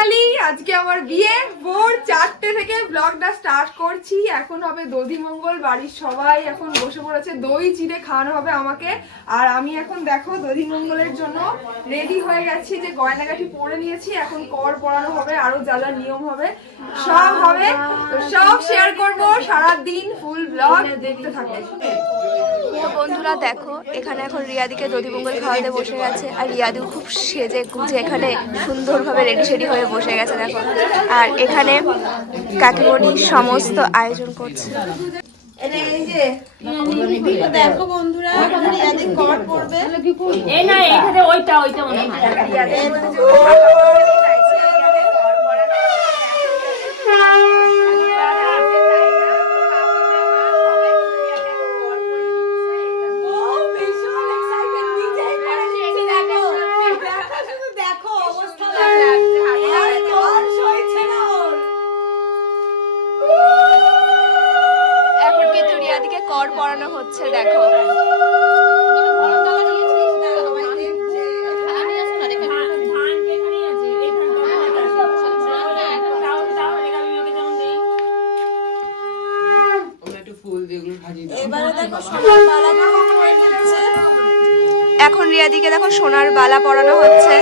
Finally আজকে আমার বিয়ে। ভোর চারটে থেকে ব্লগটা স্টার্ট করছি। এখন হবে দধি মঙ্গল, বাড়ির সবাই এখন বসে পড়েছে। দই, চিড়ে খাওয়ানো হবে আমাকে। আর আমি এখন দেখো দধি মঙ্গলের জন্য রেডি হয়ে গেছি যে গয়নাগাঠি পরে নিয়েছি। এখন কর পরানো হবে যা যা নিয়ম হবে, সব হবে। সব শেয়ার করব সারা দিন ফুল ব্লগ দেখতে থাকো। বন্ধুরা দেখো, এখানে এখন রিয়াদিকে দধিমঙ্গল খাওয়াতে বসে গেছে। আর রিয়াদিও খুব সেজে গুজে এখানে সুন্দরভাবে রেডি সেডি হয়ে বসে গেছে দেখো। আর এখানে কাকিমণি সমস্ত আয়োজন করছে। দেখো বন্ধুরা পড়বে। এই না এখানে ওইটা ওইটা মনে হয় দেখো অবস্থা আর কর সইছে না ওর। এখন কিন্তু রিয়াদিকে কর পড়ানো হচ্ছে, দেখো। এখন রিয়াদিকে দেখো সোনার বালা পরানো হচ্ছে।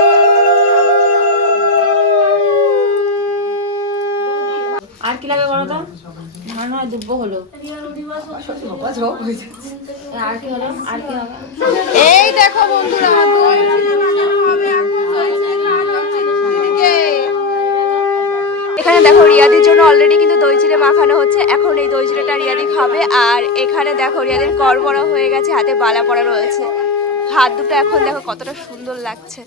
আর কি লাগে বলো তো? নয় হলো। এই দেখো বন্ধুরা এখন দেখো রিয়াদির জন্য অলরেডি কিন্তু দই চিড়ে মাখানো হচ্ছে। এখন এই দই চিড়েটা রিয়াদি খাবে। আর এখানে দেখো রিয়াদির কর বড় হয়ে গেছে, হাতে বালা পড়া রয়েছে। হাত দুটো এখন দেখো কতটা সুন্দর লাগছে।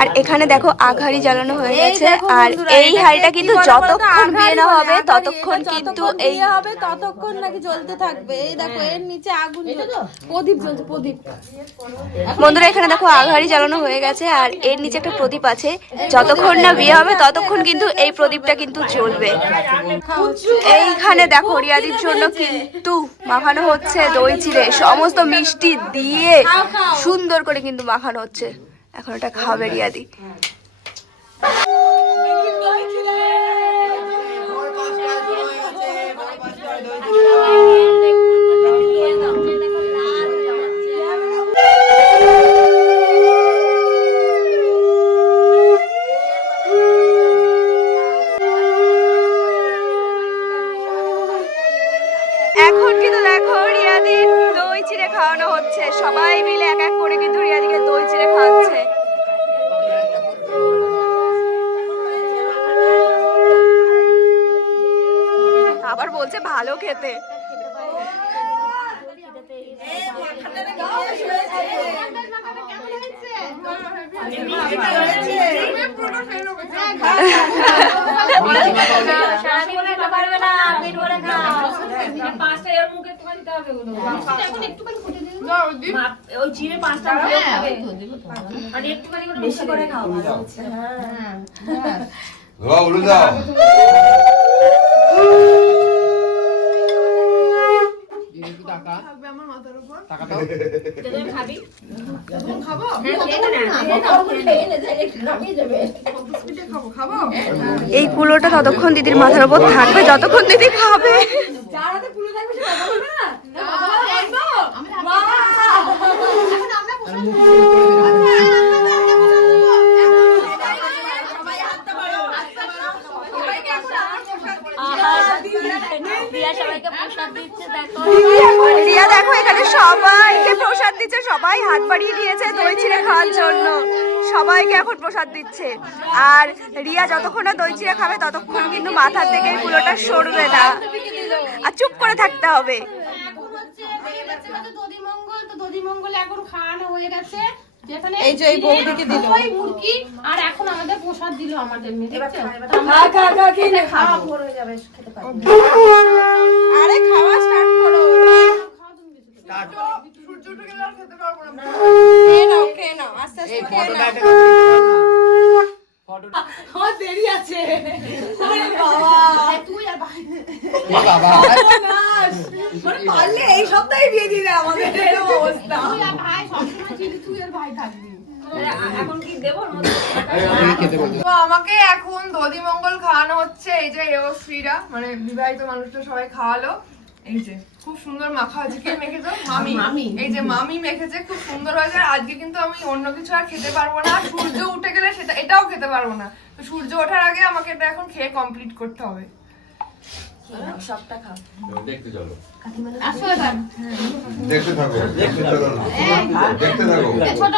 আর এখানে দেখো আঘাড়ি জ্বালানো হয়ে গেছে। আর এই হাড়িটা কিন্তু যতক্ষণ বিয়ে না হবে ততক্ষণ কিন্তু এই হবে ততক্ষণ নাকি জ্বলতে থাকবে। এই দেখো এর নিচে আগুন জ্বলছে। প্রদীপ জ্বলছে প্রদীপ। বন্ধুরা এখানে দেখো আঘাড়ি জ্বালানো হয়ে গেছে আর এর নিচে একটা প্রদীপ আছে। যতক্ষণ না বিয়ে হবে ততক্ষণ কিন্তু এই প্রদীপটা কিন্তু জ্বলবে। এইখানে দেখো রিয়াদির জন্য কিন্তু মাখানো হচ্ছে দই চিড়ে সমস্ত মিষ্টি দিয়ে সুন্দর করে কিন্তু মাখানো হচ্ছে এখন এটা খাবে রিয়াদি এখন কিন্তু দেখো রিয়াদির দই চিড়ে খাওয়ানো হচ্ছে সবাই মিলে এক এক করে কিন্তু রিয়াদিকে দই চিড়ে খাওয়াচ্ছে আবার বলছে ভালো খেতে। সারাদিন খেতে পারবে না পেট ভরে খাও পাঁচটা খাবে। তুমি খাবি এই কুলোটা ততক্ষণ দিদির মাথার উপর থাকবে যতক্ষণ দিদি খাবে সবাইকে প্রসাদ দিচ্ছে দেখো রিয়া দেখো। এখানে সবাইকে প্রসাদ দিচ্ছে সবাই হাত বাড়িয়ে দিয়েছে দই চিড়ে খাওয়ার জন্য। সবাইকে এখন প্রসাদ দিচ্ছে। আর রিয়া যতক্ষণ না দই চিড়ে খাবে ততক্ষণ কিন্তু মাথার থেকে কুলোটা সরবে না। আর চুপ করে থাকতে হবে। এখন খাওয়ানো হয়ে গেছে। এই যে এই বৌদিকে দিল। ওই মুরগি আর এখন আমাদের প্রসাদ দিল আমাদের মেয়ে আরে খাওয়া স্টার্ট করো। খেয়ে নাও খেয়ে নাও আস্তে আস্তে খেয়ে নাও। আমার দেরি আছে। তুই আর ভাই পারলে এই সপ্তাহে বিয়ে দিলে আমাদের অবস্থা। ভাই সবসময় চিনি তুই আর ভাই থাকবি এখন কি দেবো ওর মধ্যে? তো আমাকে এখন দধিমঙ্গল খাওয়ানো হচ্ছে এই যে এওশ্রীরা মানে বিবাহিত মানুষটা সবাই খাওয়ালো। এই যে খুব সুন্দর মাখা হয়েছে কে মেখেছো মামি। মামি। এই যে মামি মেখেছে খুব সুন্দর হয়েছে। আজকে কিন্তু আমি অন্য কিছু আর খেতে পারব না। সূর্য উঠে গেলে সেটা এটাও খেতে পারব না। তো সূর্য ওঠার আগে আমাকে এটা এখন খেয়ে কমপ্লিট করতে হবে। দেখতে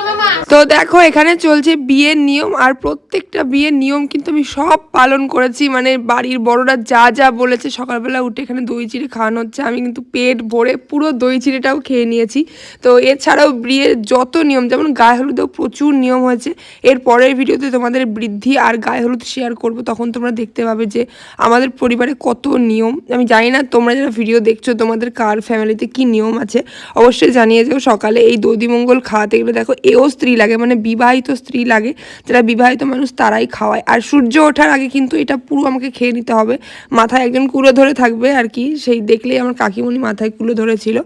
মামা। তো দেখো এখানে চলছে বিয়ের নিয়ম আর প্রত্যেকটা বিয়ের নিয়ম কিন্তু আমি সব পালন করেছি। মানে বাড়ির বড়রা যা যা বলেছে সকালবেলা উঠে এখানে দই চিড়ে খাওয়ানো হচ্ছে। আমি কিন্তু পেট ভরে পুরো দই চিড়েটাও খেয়ে নিয়েছি। তো এছাড়াও বিয়ের যত নিয়ম যেমন গায়ে হলুদেও প্রচুর নিয়ম হয়েছে। এর পরের ভিডিওতে তোমাদের বৃদ্ধি আর গায়ে হলুদ শেয়ার করব তখন তোমরা দেখতে পাবে যে আমাদের পরিবারে কত নিয়ম আমি জানি না তোমরা যারা ভিডিও দেখছ, তোমাদের কার ফ্যামিলিতে কি নিয়ম আছে? অবশ্যই জানিয়ে যেও সকালে এই দধিমঙ্গল খাওয়াতে গেলে দেখো, এও স্ত্রী লাগে মানে বিবাহিত স্ত্রী লাগে। যারা বিবাহিত মানুষ, তারাই খাওয়ায়। আর সূর্য ওঠার আগে কিন্তু এটা পুরো আমাকে খেয়ে নিতে হবে। মাথায় একজন কুলো ধরে থাকবে আর কি। সেই দেখলেই আমার কাকিমণি মাথায় কুলো ধরেছিল।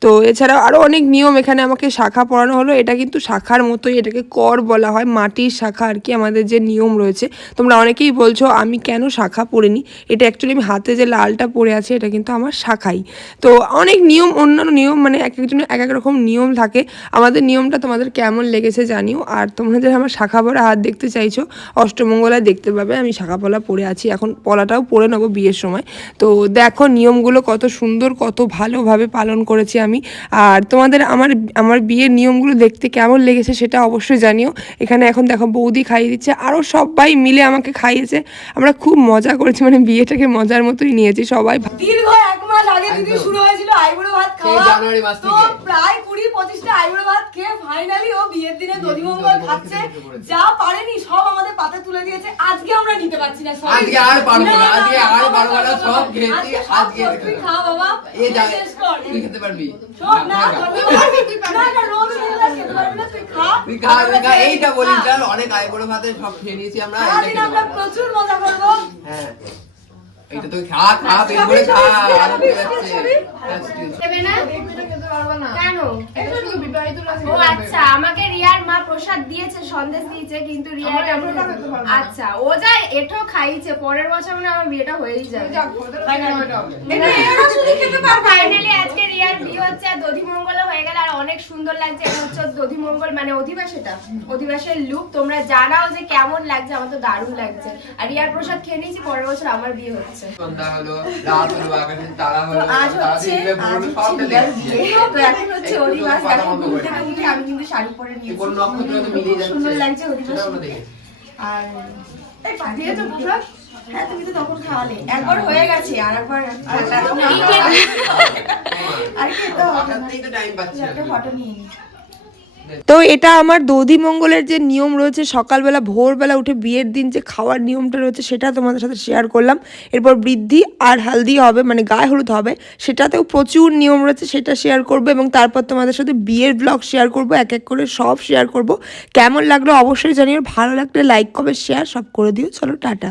তো এছাড়াও আরও অনেক নিয়ম এখানে আমাকে শাখা পড়ানো হলো। এটা কিন্তু শাখার মতোই এটাকে কর বলা হয়, মাটির শাখা আর কি, আমাদের যে নিয়ম রয়েছে। তোমরা অনেকেই বলছো, আমি কেন শাখা পড়িনি? এটা অ্যাকচুয়ালি আমি হাতে যে লালটা পরে আছে, এটা কিন্তু আমার শাখাই। তো অনেক নিয়ম অন্যান্য নিয়ম মানে এক একজনের এক এক রকম নিয়ম থাকে। আমাদের নিয়মটা তোমাদের কেমন লেগেছে জানিও। আর তোমরা যারা আমার শাখা পরা হাত দেখতে চাইছো, অষ্টমঙ্গলায় দেখতে পাবে। আমি শাখা পলা পরে আছি, এখন পলাটাও পরে নেব বিয়ের সময়। তো দেখো নিয়মগুলো কত সুন্দর, কত ভালোভাবে পালন করেছি আমি। আর তোমাদের আমার আমার বিয়ের নিয়মগুলো দেখতে কেমন লেগেছে সেটা অবশ্যই জানিও। এখানে এখন দেখো বৌদি খাইয়ে দিচ্ছে আরও সবাই মিলে আমাকে খাইয়েছে। আমরা খুব মজা করেছি মানে বিয়েটাকে মজার মতোই নিয়েছি সবাই দীর্ঘ এক মাস আগে দিদি শুরু হয়েছিল আইবুড়ো ভাত খাওয়া। জানুয়ারি মাস তো থেকে। প্রায় কুড়ি পঁচিশটা আইবুড়ো ভাত খেয়ে ফাইনালি ও বিয়ের দিনে দধিমঙ্গল খাচ্ছে। যা পারেনি সব আমাদের পাতে তুলে দিয়েছে। আজকে আমরা নিতে পারছি না আজকে আর পারব না, আজকে আর পারব না, সব খেয়েছি, আজকে আজকে তুই খা বাবা। এ যা শেষ কর। তুই খেতে পারবি? শোন না। না না রোজ রোজ খেতে পারবি না তুই খা। তুই খা তুই খা এইটা বলিস চল অনেক আয় বড় ভাতে সব খেয়ে নিয়েছি আমরা খেতে আমরা প্রচুর মজা করব। হ্যাঁ। এইটা তো খা খা বের করে খা। না পারব না। কেন? এটা শুধু বিবাহিতরা ও আচ্ছা আমাকে রিয়ার মা প্রসাদ দিয়েছে সন্দেশ দিয়েছে কিন্তু রিয়ার। আচ্ছা ও যা এঠো খাইছে পরের বছর মানে আমার বিয়েটা হয়েই যাবে। যাক, ওদের বিবাহিত। এটা এরা শুধু খেতে পারবে। ফাইনালি আজকে রিয়ার বিয়ে হচ্ছে আর দধিমঙ্গল হয়ে গেল আর অনেক সুন্দর লাগছে এটা হচ্ছে দধিমঙ্গল মানে অধিবাসীটা। অধিবাসের লুক তোমরা জানাও যে কেমন লাগছে আমার তো দারুণ লাগছে। আর রিয়ার প্রসাদ খেয়ে নিয়েছি পরের বছর আমার বিয়ে হচ্ছে। সন্ধ্যা হলো রাত হলো আকাশে তারা হলো আজ হচ্ছে তো এখন হচ্ছে একটু এখন ঘুম থেকে উঠে আমি কিন্তু শাড়ি পরে নিয়েছি। তো সুন্দর লাগছে দেখেছি আর এই পাঠিয়ে দিয়েছ প্রসাদ হ্যাঁ তুমি তো তখন খাওয়ালে। একবার হয়ে গেছে আর একবার আর খেতে হবে তো ফটো নিয়ে নিই। তো এটা আমার দধি মঙ্গলের যে নিয়ম রয়েছে, সকালবেলা, ভোরবেলা উঠে বিয়ের দিন যে খাওয়ার নিয়মটা রয়েছে, সেটা তোমাদের সাথে শেয়ার করলাম। এরপর বৃদ্ধি আর হালদি হবে মানে গায়ে হলুদ হবে, সেটাতেও প্রচুর নিয়ম রয়েছে, সেটা শেয়ার করব এবং তারপর তোমাদের সাথে বিয়ের ব্লগ শেয়ার করব, এক এক করে সব শেয়ার করব। কেমন লাগল অবশ্যই জানিও, ভালো লাগলে লাইক কমেন্ট শেয়ার সব করে দিও। চলো, টাটা।